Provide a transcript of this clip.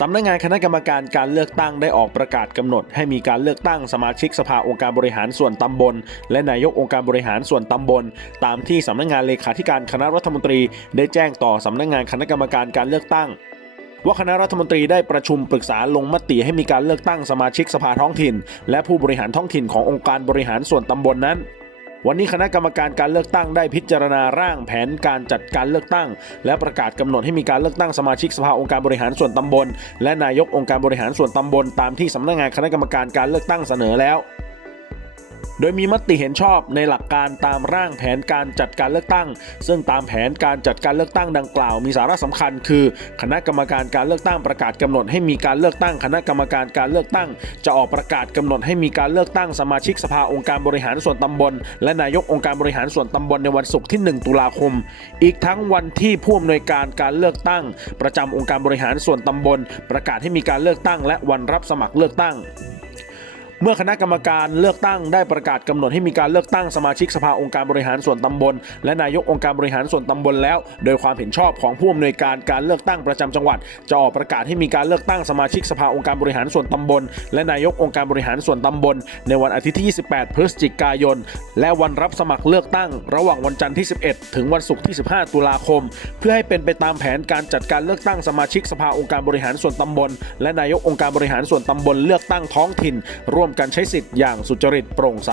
สำนักงานคณะกรรมการการเลือกตั้งได้ออกประกาศกำหนด ให้มีการเลือกตั้งสมาชิกสภาองค์การบริหารส่วนตำบล และนายกองค์การบริหารส่วนตำบล ตามที่สำนักงานเลขาธิการคณะรัฐมนตรีได้แจ้งต่อสำนักงานคณะกรรมการการเลือกตั้งว่าคณะรัฐมนตรีได้ประชุมปรึกษาลงมติให้มีการเลือกตั้งสมาชิกสภาท้องถิ่น และผู้บริหารท้องถิ่นขององค์การบริหารส่วนตำบลนั้น วันนี้คณะกรรมการการเลือกตั้งได้พิจารณาร่างแผนการจัดการเลือกตั้ง และประกาศกำหนดให้มีการเลือกตั้งสมาชิกสภาองค์การบริหารส่วนตำบล และนายกองค์การบริหารส่วนตำบล ตามที่สำนักงานคณะกรรมการการเลือกตั้งเสนอแล้ว โดยมีมติเห็นชอบในหลักการตามร่างแผนการจัดการเลือกตั้ง ซึ่งตามแผนการจัดการเลือกตั้งดังกล่าว มีสาระสำคัญ คือ คณะกรรมการการเลือกตั้งประกาศกำหนดให้มีการเลือกตั้ง คณะกรรมการการเลือกตั้ง จะออกประกาศกำหนดให้มีการเลือกตั้งสมาชิกสภาองค์การบริหารส่วนตำบล และนายกองค์การบริหารส่วนตำบลในวันศุกร์ที่ 1 ตุลาคม อีกทั้งวันที่ผู้อำนวยการการเลือกตั้ง ประจำองค์การบริหารส่วนตำบล ประกาศให้มีการเลือกตั้ง และวันรับสมัครเลือกตั้ง เมื่อคณะกรรมการเลือกตั้งได้ประกาศกำหนดให้มีการเลือกตั้งสมาชิกสภาองค์การบริหารส่วนตำบล และนายกองค์การบริหารส่วนตำบลแล้ว โดยความเห็นชอบของผู้อำนวยการการเลือกตั้งประจำจังหวัด จะออกประกาศให้มีการเลือกตั้งสมาชิกสภาองค์การบริหารส่วนตำบล และนายกองค์การบริหารส่วนตำบล ในวันอาทิตย์ที่ 28 พฤศจิกายน และวันรับสมัครเลือกตั้ง ระหว่างวันจันทร์ที่ 11 ถึงวันศุกร์ที่ 15 ตุลาคม เพื่อให้เป็นไปตามแผนการจัดการเลือกตั้งสมาชิกสภาองค์การบริหารส่วนตำบล และนายกองค์การบริหารส่วนตำบลเลือกตั้งท้องถิ่นร่วมกันใช้สิทธิ์อย่างสุจริตโปร่งใส